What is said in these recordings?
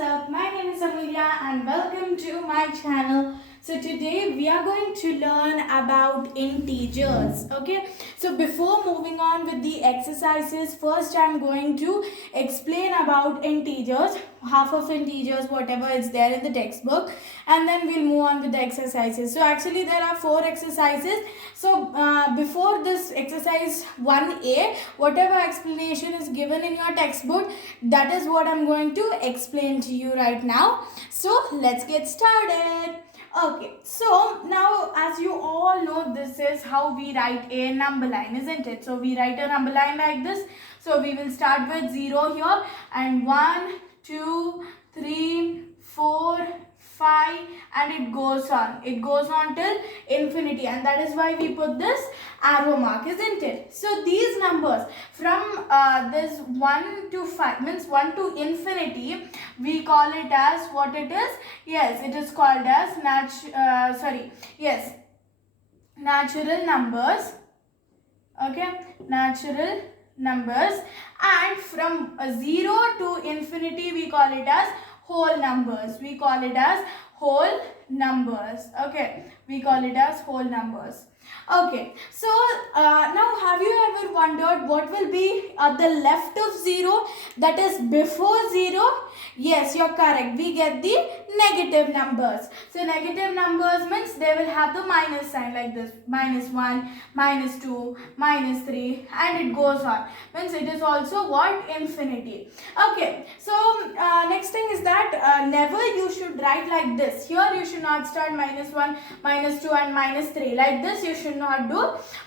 up? My name is Amelia and welcome to my channel. So today we are going to learn about integers. Okay, so before moving on with the exercises, first I'm going to explain about integers, half of integers, whatever is there in the textbook, and then we'll move on with the exercises. So actually there are 4 exercises. So before this exercise 1A, whatever explanation is given in your textbook, that is what I'm going to explain to you right now. So let's get started. Okay, so now as you all know, this is how we write a number line, isn't it? So we write a number line like this. So we will start with 0 here and 1, 2, 3, 4, 5 and it goes on. It goes on till infinity, and that is why we put this arrow mark, isn't it? So these numbers from this 1 to 5 means 1 to infinity, we call it as what it is? Yes, it is called as natural numbers. Okay, natural numbers. And from 0 to infinity, we call it as whole numbers. We call it as whole numbers. Okay, we call it as whole numbers. Okay, so now have you ever wondered what will be at the left of 0, that is before 0? Yes, you're correct. We get the negative numbers. So negative numbers means they will have the minus sign like this. -1, -2, -3 and it goes on. Means it is also what? Infinity. Okay, so next thing is that never you should write like this. Here you should not start -1, -2 and -3. Like this you should not do.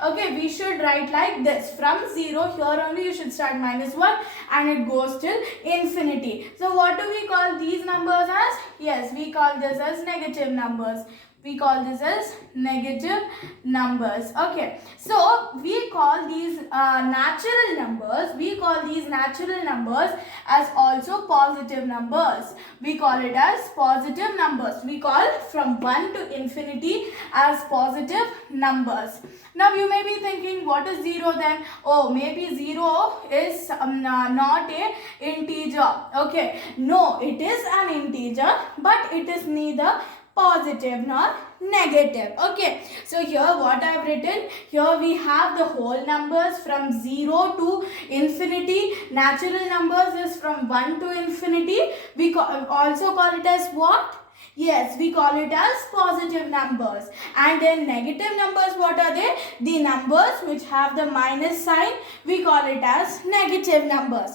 Okay, we should write like this. From 0, here only you should start -1 and it goes till infinity. So what do we call these numbers as? Yes, we call this as negative numbers. We call this as negative numbers. Okay, so we call these natural numbers. We call these natural numbers as also positive numbers. We call it as positive numbers. We call from 1 to infinity as positive numbers. Now you may be thinking, what is 0 then? Oh, maybe 0 is not a integer. Okay, no, it is an integer, but it is neither positive nor negative. Okay, so here what I have written, here we have the whole numbers from 0 to infinity. Natural numbers is from 1 to infinity. We also call it as what? Yes, we call it as positive numbers. And then negative numbers, what are they? The numbers which have the minus sign, we call it as negative numbers.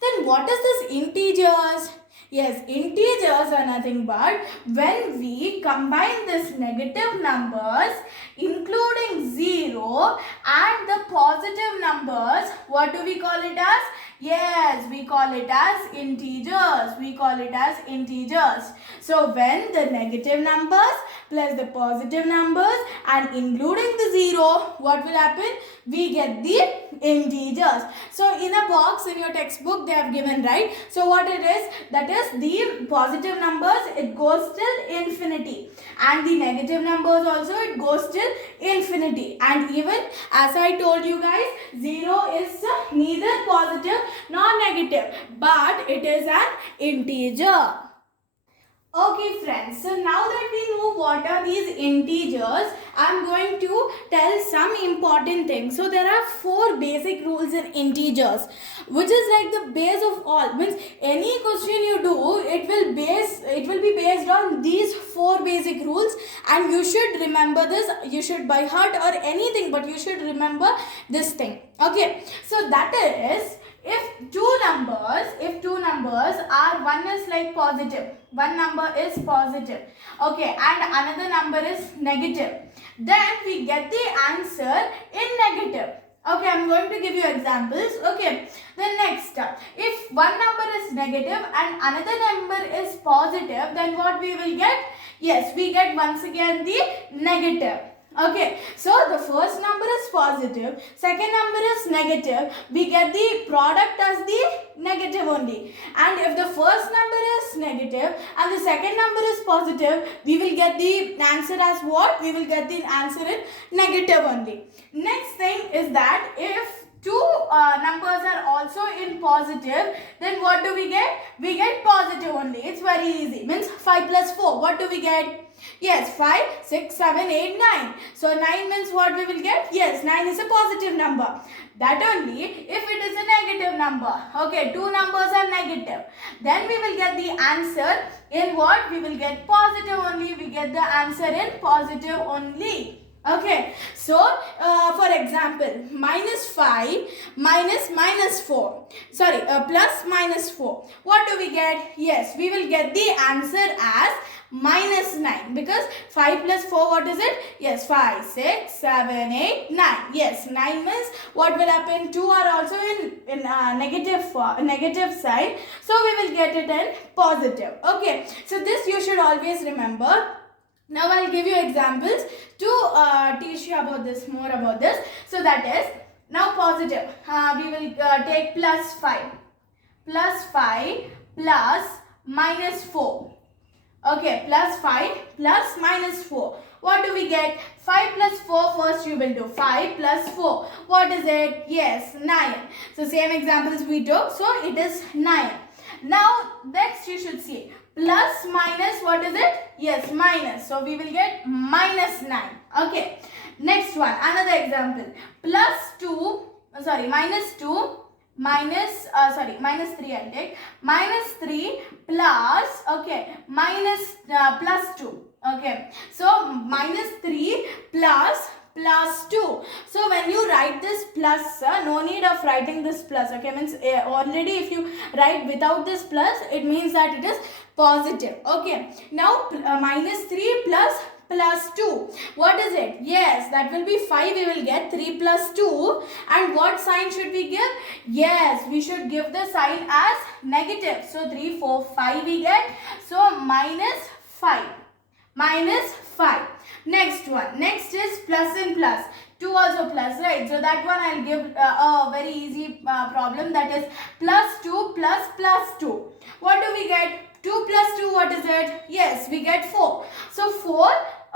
Then what is this integers? Yes, integers are nothing but when we combine this negative numbers including 0 and the positive numbers, what do we call it as? Yes, we call it as integers. We call it as integers. So when the negative numbers plus the positive numbers and including the 0, what will happen? We get the integers. So in a box in your textbook they have given, right? So what it is? That is the positive numbers, it goes till infinity. And the negative numbers also, it goes till infinity. And even as I told you guys, 0 is neither positive nor negative, but it is an integer. Okay friends, so now that we know what are these integers, I am going to tell some important things. So there are 4 basic rules in integers, which is like the base of all. Means any question you do, it will be based on these 4 basic rules, and you should remember this. You should by heart or anything, but you should remember this thing. Okay, so that is, if two numbers are, one is like positive, one number is positive, okay, and another number is negative, then we get the answer in negative. Okay, I'm going to give you examples. Okay, then next, if one number is negative and another number is positive, then what we will get? Yes, we get once again the negative. Okay, so the first number is positive, second number is negative, we get the product as the negative only. And if the first number is negative and the second number is positive, we will get the answer as what? We will get the answer in negative only. Next thing is that if two numbers are also in positive, then what do we get? We get positive only. It's very easy. Means 5 plus 4. What do we get? Yes, 5, 6, 7, 8, 9. So 9 means what we will get? Yes, 9 is a positive number. That only if it is a negative number. Okay, two numbers are negative. Then we will get the answer in what? We will get positive only. We get the answer in positive only. Okay, so for example, minus 5 minus 4. Sorry, plus minus 4. What do we get? Yes, we will get the answer as minus 9, because 5 plus 4, what is it? Yes, 5, 6, 7, 8, 9. Yes, 9 means what will happen? 2 are also in negative side. So we will get it in positive. Okay, so this you should always remember. Now I'll give you examples to teach you about this, more about this. So that is, now positive. We will take plus 5. Plus 5 plus minus 4. Okay, plus 5 plus minus 4. What do we get? 5 plus 4, first you will do 5 plus 4. What is it? Yes, 9. So same examples we took. So it is 9. Now next you should see plus minus, what is it? Yes, minus. So we will get minus 9. Okay. Next one, another example. Plus 2, minus 2. Minus 3 I'll take. Minus 3 plus, okay, minus plus 2. Okay, so minus 3 plus 2. So when you write this plus, no need of writing this plus. Okay, means already if you write without this plus, it means that it is positive. Okay, now minus 3 plus 2. What is it? Yes, that will be 5. We will get 3 plus 2. And what sign should we give? Yes, we should give the sign as negative. So 3, 4, 5 we get. So minus 5. Minus 5. Next one. Next is plus and plus. 2 also plus, right? So that one I'll give a very easy problem. That is plus 2 plus 2. What do we get? 2 plus 2, what is it? Yes, we get 4. So 4,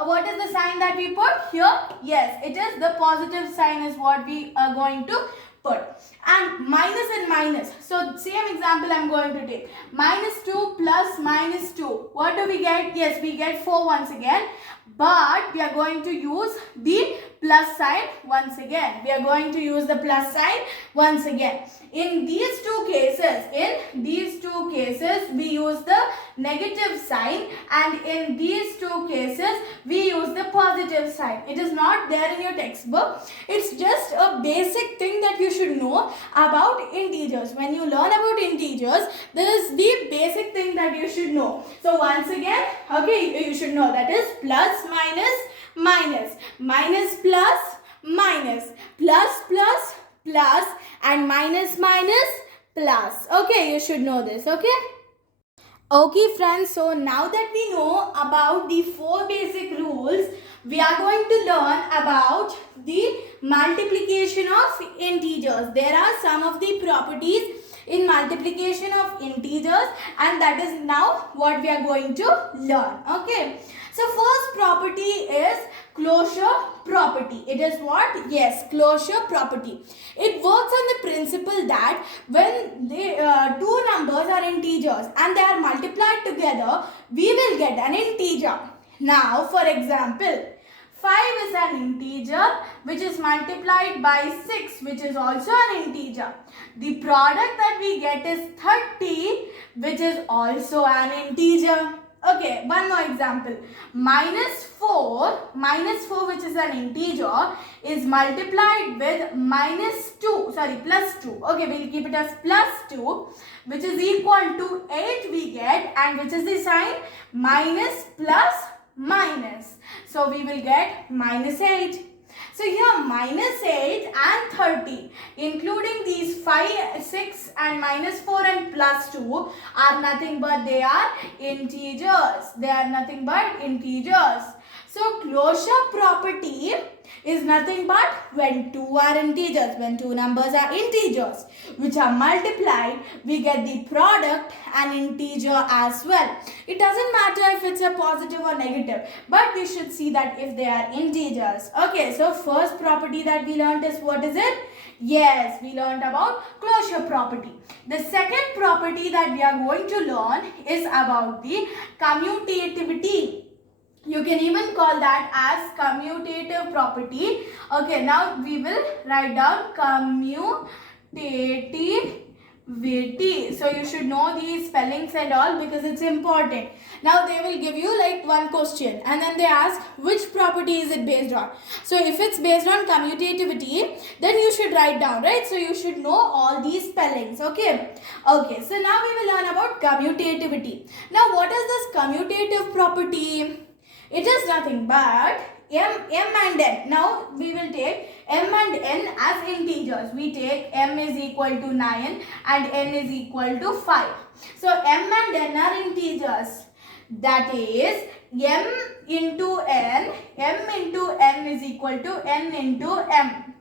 what is the sign that we put here? Yes, it is the positive sign is what we are going to put. And minus and minus. So same example I'm going to take. Minus 2 plus minus 2. What do we get? Yes, we get 4 once again. But we are going to use the plus sign once again. We are going to use the plus sign once again. In these two cases, we use the negative sign, and in these two cases, we use the positive sign. It is not there in your textbook. It's just a basic thing that you should know about integers. When you learn about integers, this is the basic thing that you should know. So once again, okay, you should know that is plus minus minus, minus plus minus, plus plus plus, and minus minus plus. Okay, you should know this. Okay. Okay friends, so now that we know about the 4 basic rules, we are going to learn about the multiplication of integers. There are some of the properties in multiplication of integers, and that is now what we are going to learn. Okay. So first property is closure property. It is what? Yes, closure property. It works on the principle that when the two numbers are integers and they are multiplied together, we will get an integer. Now, for example, 5 is an integer which is multiplied by 6, which is also an integer. The product that we get is 30, which is also an integer. Okay, one more example. Minus 4, which is an integer, is multiplied with plus 2. Okay, we'll keep it as plus 2, which is equal to 8 we get, and which is the sign minus plus minus. So we will get minus 8. So here minus 8 and 30, including these 5, 6 and minus 4 and plus 2 are nothing but they are integers. They are nothing but integers. So closure property is nothing but when two are integers, when two numbers are integers which are multiplied, we get the product an integer as well. It doesn't matter if it's a positive or negative, but we should see that if they are integers. Okay, so first property that we learned is what is it? Yes, we learned about closure property. The second property that we are going to learn is about the commutativity. You can even call that as commutative property. Okay, now we will write down commutativity. So you should know these spellings and all because it's important. Now they will give you like one question and then they ask which property is it based on. So if it's based on commutativity, then you should write down, right? So you should know all these spellings, okay? Okay, so now we will learn about commutativity. Now what is this commutative property? It is nothing but m and n. Now we will take m and n as integers. We take m is equal to 9 and n is equal to 5. So m and n are integers. That is m into n. M into n is equal to n into m.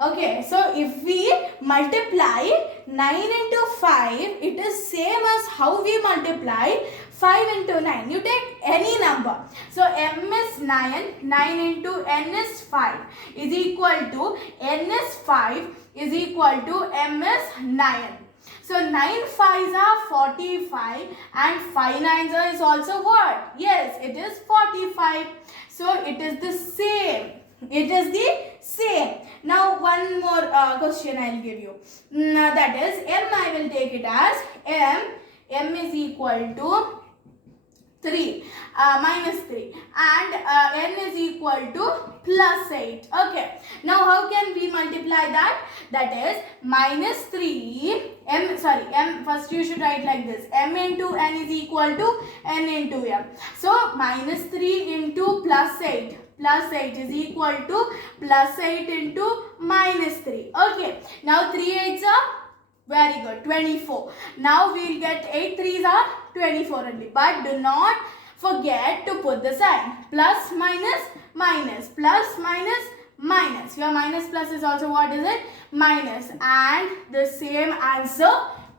Okay, so if we multiply 9 into 5, it is same as how we multiply 5 into 9. You take any number. So m is 9, 9 into n is 5 is equal to n is 5 is equal to m is 9. So 9 5s are 45 and 5 9s is also what? Yes, it is 45. So it is the same. It is the same. Now one more question I will give you. That is m, I will take it as m is equal to 3 minus 3 and n is equal to plus 8. Okay. Now how can we multiply that? That is minus 3 m first you should write like this. M into n is equal to n into m. So minus 3 into plus 8. Plus 8 is equal to plus 8 into minus 3. Okay. Now 3 8s are very good. 24. Now we will get 8 3s are 24 only. But do not forget to put the sign. Plus minus minus. Plus minus minus. Your minus plus is also what is it? Minus. And the same answer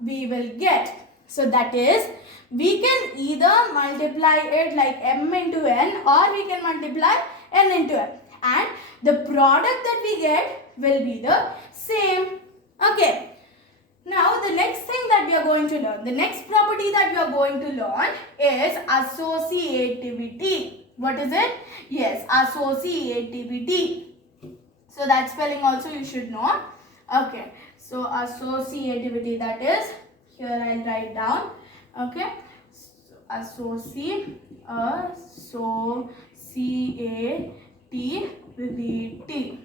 we will get. So that is, we can either multiply it like m into n or we can multiply n into m. And the product that we get will be the same. Okay. Now the next thing that we are going to learn, the next property that we are going to learn is associativity. What is it? Yes, associativity. So that spelling also you should know. Okay. So associativity, that is, here I will write down. Okay. So associativity.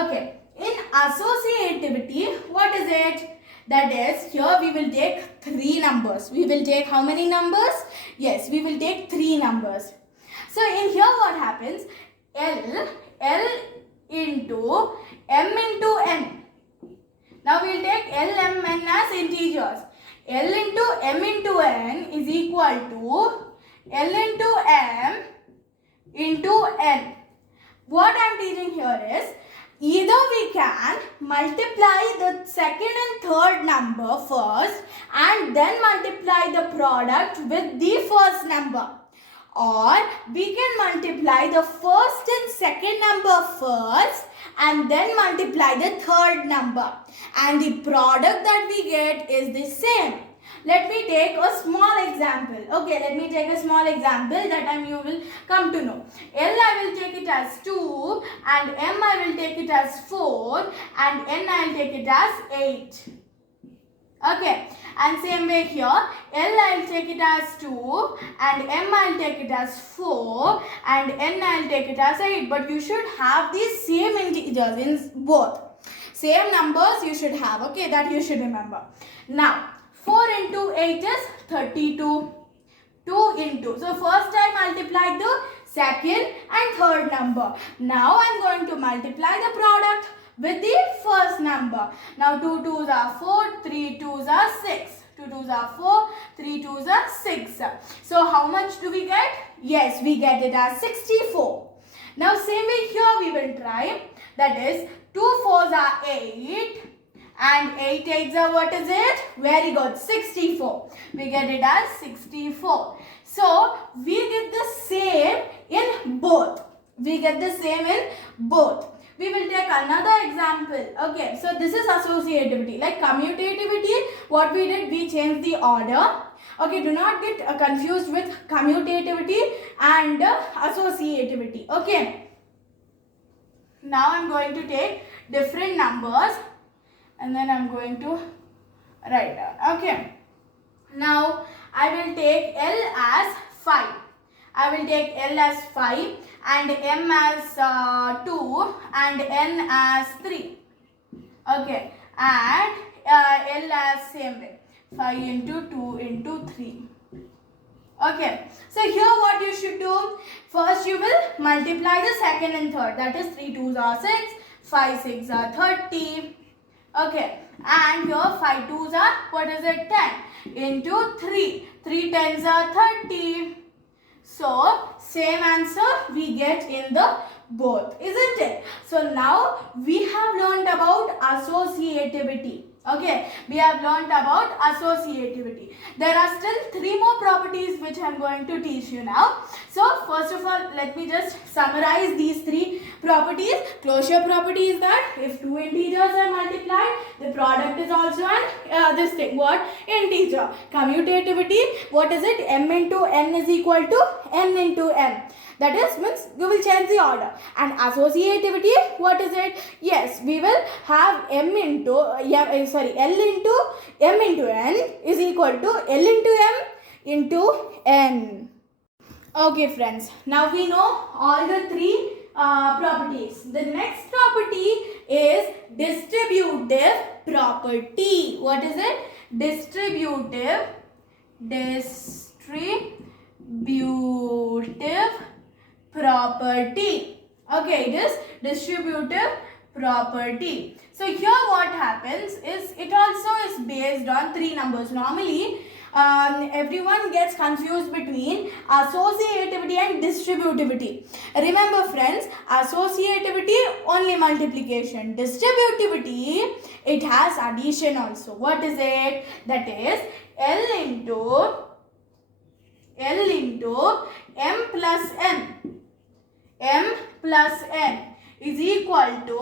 Okay. In associativity, what is it? That is, here we will take 3 numbers. We will take how many numbers? Yes, we will take 3 numbers. So in here what happens? L into m into n. Now we will take L, m, n as integers. L into m into n is equal to L into m into n. What I am teaching here is, either we can multiply the second and third number first and then multiply the product with the first number, or we can multiply the first and second number first and then multiply the third number, and the product that we get is the same. Let me take a small example. Okay, let me take a small example that time you will come to know. L I will take it as 2 and M I will take it as 4 and N I will take it as 8. Okay, and same way here, L I will take it as 2 and M I will take it as 4 and N I will take it as 8. But you should have these same integers in both. Same numbers you should have. Okay, that you should remember. Now, 4 into 8 is 32. 2 into. So first I multiplied the second and third number. Now I am going to multiply the product with the first number. Now 2 2s are 4, 3 2s are 6. 2 2s are 4, 3 2s are 6. So how much do we get? Yes, we get it as 64. Now same way here we will try. That is 2 4s are 8. And 8 8s are what is it? Very good. 64. We get it as 64. So, we get the same in both. We get the same in both. we will take another example. Okay, so this is associativity. Like commutativity, what we did, we changed the order. Okay, do not get confused with commutativity and associativity. Okay, now I'm going to take different numbers and then I'm going to write down. Okay, now I will take L as 5. I will take L as 5 and M as 2 and N as 3. Okay, and L as same way, 5 into 2 into 3. Okay, so here what you should do, first you will multiply the second and third, that is 3 2s are 6, 5 6 are 30. Okay, and here 5 2s are, what is it, 10 into 3, 3 10s are 30. So same answer we get in the both, isn't it? So now we have learned about associativity. Okay, we have learnt about associativity. There are still 3 more properties which I am going to teach you now. So first of all, let me just summarize these 3 properties. Closure property is that if 2 integers are multiplied, the product is also an this thing, what? Integer. Commutativity, what is it? M into N is equal to N into M. That is, means you will change the order. And associativity, what is it? Yes, we will have L into M into N is equal to L into M into N. Okay friends, now we know all the 3 properties. The next property is distributive property. What is it? Distributive property. Okay, it is distributive property. So here what happens is, it also is based on 3 numbers. Normally everyone gets confused between associativity and distributivity. Remember friends, associativity only multiplication. Distributivity, it has addition also. What is it? That is L into M plus N. M plus N is equal to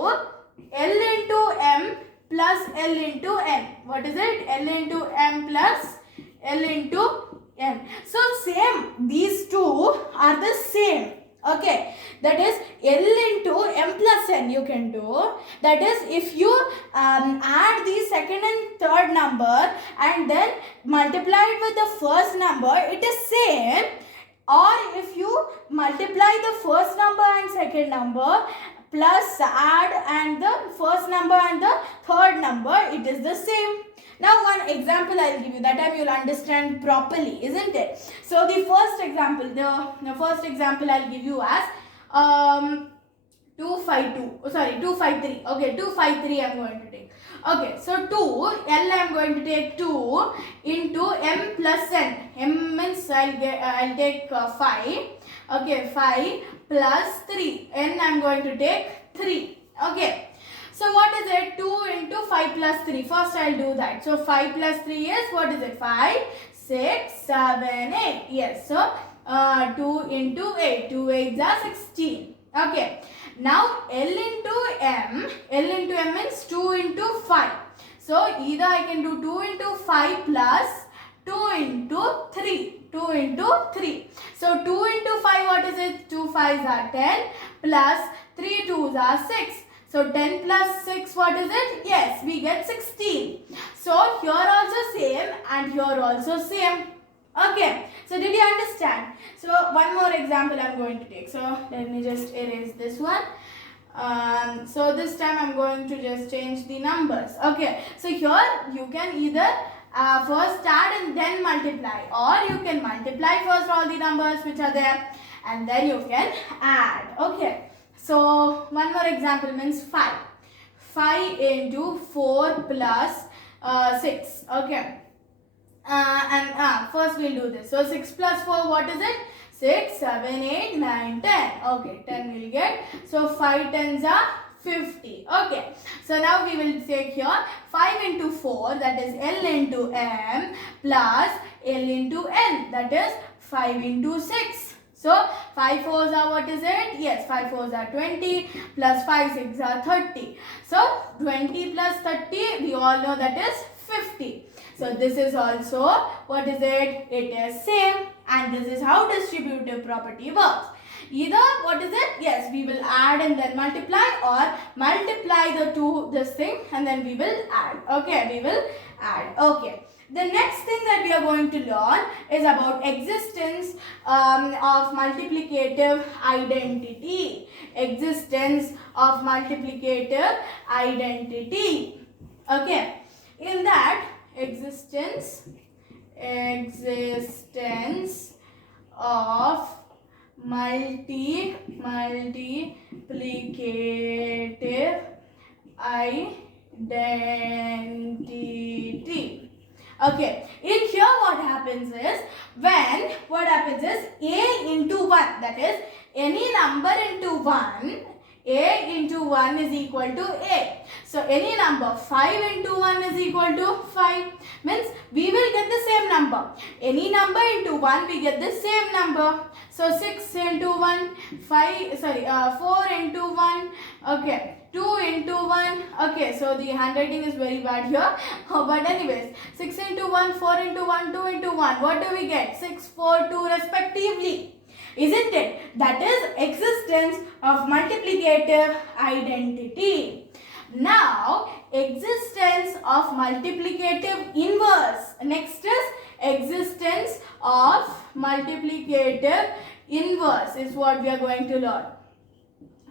L into M plus L into N. What is it? L into M plus L into N. So same, these two are the same. Okay, that is L into M plus N you can do. That is, if you add the second and third number and then multiply it with the first number, it is same. Or if you multiply the first number and second number plus add and the first number and the third number, it is the same. Now one example I will give you, that time you will understand properly, isn't it? So the first example, the first example I will give you as 253. Okay, 253 I am going to take. Okay, so 2, L I am going to take 2 into M plus N. M means I'll take 5. Okay, 5 plus 3. N I am going to take 3. Okay. So what is it? 2 into 5 plus 3. First I will do that. So 5 plus 3 is, what is it? 5, 6, 7, 8. Yes. So 2 into 8. 2 8s are 16. Okay. Now L into M means 2 into 5. So either I can do 2 into 5 plus 2 into 3. 2 into 3. So 2 into 5, what is it? 2 5s are 10 plus 3 2s are 6. So 10 plus 6, what is it? Yes, we get 16. So here also same and here also same. Okay, so did you understand? So one more example I am going to take. So let me just erase this one. So this time I am going to just change the numbers. Okay, so here you can either first add and then multiply, or you can multiply first all the numbers which are there and then you can add. Okay. So one more example means 5. 5 into 4 plus 6. Okay. First we'll do this. So 6 plus 4, what is it? 6, 7, 8, 9, 10. Okay, 10 we'll get. So 5 10s are 50. Okay. So now we will take here 5 into 4, that is L into M plus L into N, that is 5 into 6. So 5 fours are, what is it? Yes, 5 fours are 20 plus 5 6 are 30. So 20 plus 30, we all know that is 50. So this is also, what is it? It is same, and this is how distributive property works. Either, what is it? Yes, we will add and then multiply, or multiply the two, this thing, and then we will add. Okay, we will add. Okay. The next thing that we are going to learn is about existence of multiplicative identity. Existence of multiplicative identity. Okay. In that, existence of multiplicative identity. Okay, in here what happens is, a into 1, that is any number into 1, a into 1 is equal to a. So any number 5 into 1 is equal to 5. Means we will get the same number. Any number into 1, we get the same number. So 6 into 1, 4 into 1, okay, 2 into 1, okay, so the handwriting is very bad here, but anyways, 6 into 1, 4 into 1, 2 into 1, what do we get? 6, 4, 2 respectively. Isn't it? That is existence of multiplicative identity. Now, existence of multiplicative inverse. Next is existence of multiplicative inverse is what we are going to learn.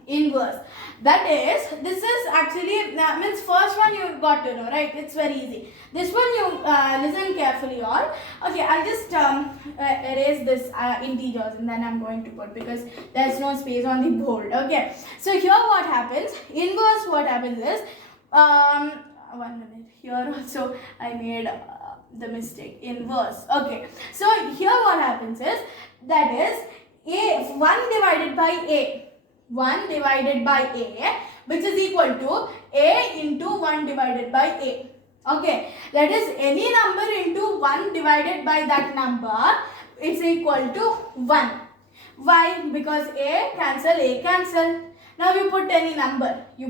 Inverse. That is, this is actually, means first one you got to know, right? It's very easy. This one you listen carefully on. Okay, I'll just erase this integers, and then I'm going to put, because there's no space on the board. Okay, so here what happens, inverse, what happens is, 1 minute, here also I made the mistake, inverse. Okay, so here what happens is, that is, 1 divided by a. 1 divided by a, which is equal to a into 1 divided by a. Okay, that is any number into 1 divided by that number, it's equal to 1. Why? Because a cancel. Now you put any number. 2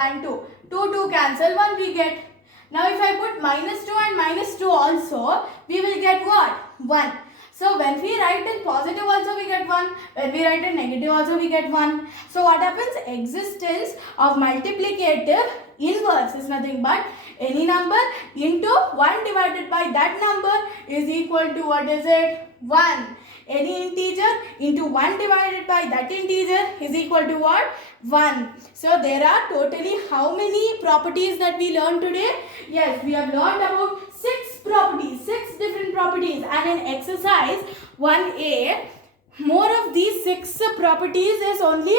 and 2. 2 cancel, 1 we get. Now if I put -2 and -2 also, we will get what? 1. So when we write in positive also we get 1. When we write in negative also we get 1. So what happens? Existence of multiplicative inverse is nothing but any number into 1 divided by that number is equal to, what is it? 1. Any integer into 1 divided by that integer is equal to what? 1. So there are totally how many properties that we learned today? Yes, we have learned about 6 properties, 6 different properties, and in exercise 1A, more of these 6 properties is only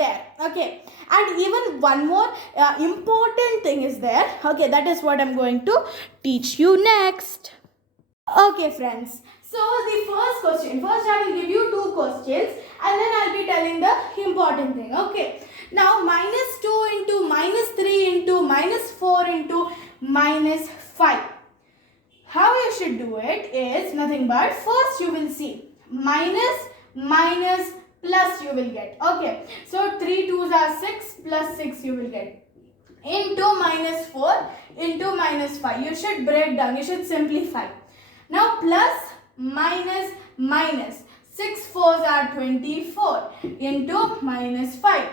there. Okay, and even one more important thing is there. Okay, that is what I'm going to teach you next. Okay friends, so the first question, first I will give you 2 questions and then I'll be telling the important thing. Okay, now -2 into -3 into -4 into -5. How you should do it is nothing but, first you will see minus plus you will get. Okay, so 3 2s are 6 plus 6 you will get into -4 into -5. You should break down, you should simplify. Now plus minus 6 4s are 24 into -5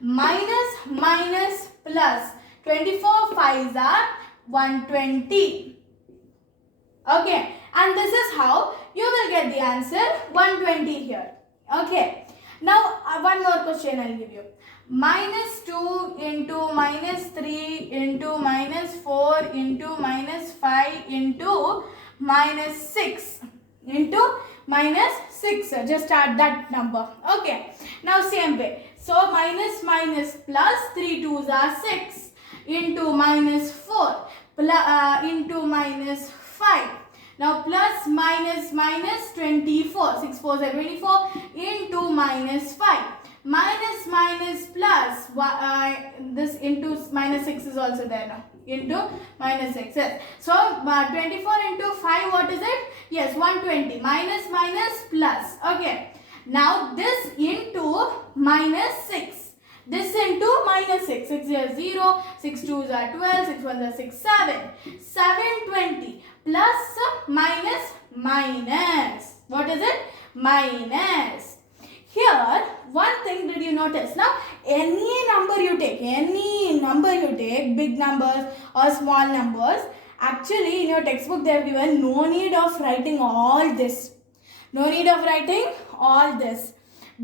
minus plus 24 5s are 120. Okay, and this is how you will get the answer 120 here. Okay, now one more question I'll give you. -2 into -3 into -4 into -5 into -6 into -6. Just add that number. Okay, now same way. So minus plus 3 2s are 6 into -4 into -5. Now plus minus 24. 6 4s are 24 into -5 minus minus plus, this into minus 6 is also there now, into minus 6. Yes. So 24 into 5, what is it? Yes, 120. Minus minus plus. Okay. Now this into minus 6. This into minus 6. 6 is 0. 6 2s are 12. 6 1s are 6, 7. 720 plus minus minus. What is it? Minus. Here, one thing did you notice? Now, any number you take, big numbers or small numbers, actually in your textbook they have given no need of writing all this. No need of writing all this.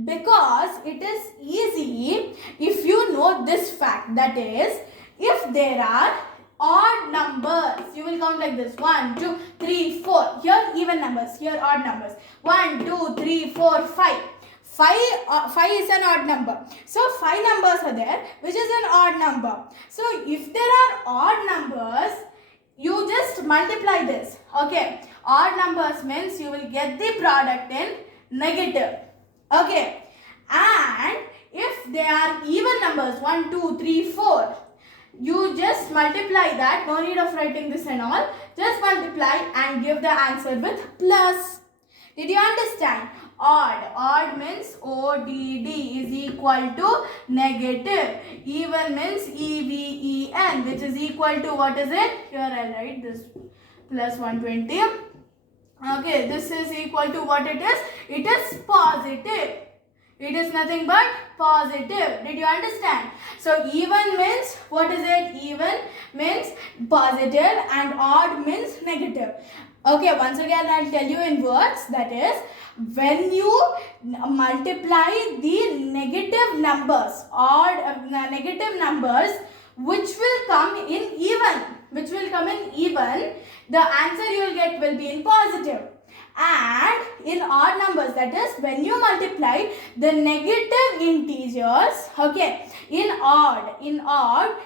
Because it is easy if you know this fact, that is, if there are odd numbers, you will count like this: 1, 2, 3, 4. Here even numbers, here odd numbers: 1, 2, 3, 4, 5. 5 is an odd number. So 5 numbers are there, which is an odd number. So if there are odd numbers, you just multiply this. Okay. Odd numbers means you will get the product in negative. Okay. And if they are even numbers, 1, 2, 3, 4, you just multiply that. No need of writing this and all. Just multiply and give the answer with plus. Did you understand? Odd means ODD is equal to negative. Even means EVEN, which is equal to, what is it? Here I'll write this, plus 120. Okay, this is equal to what it is? It is positive. It is nothing but positive. Did you understand? So even means, what is it? Even means positive and odd means negative. Okay, once again I'll tell you in words, that is, when you multiply the negative numbers, negative numbers, which will come in even, the answer you will get will be in positive. And in odd numbers, that is, when you multiply the negative integers, okay, in odd,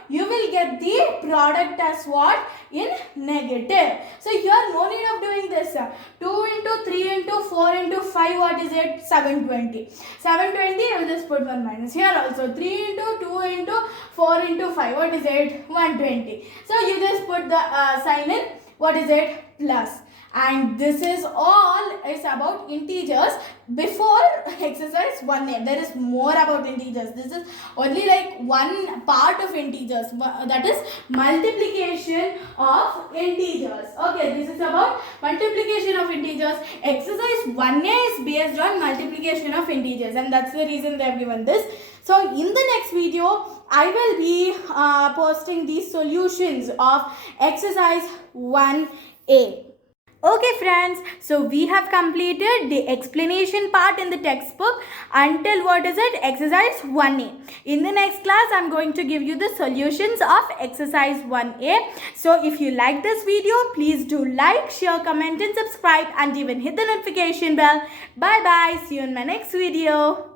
you will get the product as what? In negative. So here no need of doing this. 2 into 3 into 4 into 5, what is it? 720. 720, I will just put 1 minus. Here also 3 into 2 into 4 into 5, what is it? 120. So you just put the sign in, what is it? Plus. And this is all is about integers before exercise 1A. There is more about integers. This is only like one part of integers, that is multiplication of integers. Okay, this is about multiplication of integers. Exercise 1A is based on multiplication of integers, and that's the reason they have given this. So in the next video, I will be posting these solutions of exercise 1A. Okay friends, so we have completed the explanation part in the textbook until, what is it? Exercise 1A. In the next class, I am going to give you the solutions of exercise 1A. So if you like this video, please do like, share, comment and subscribe, and even hit the notification bell. Bye bye. See you in my next video.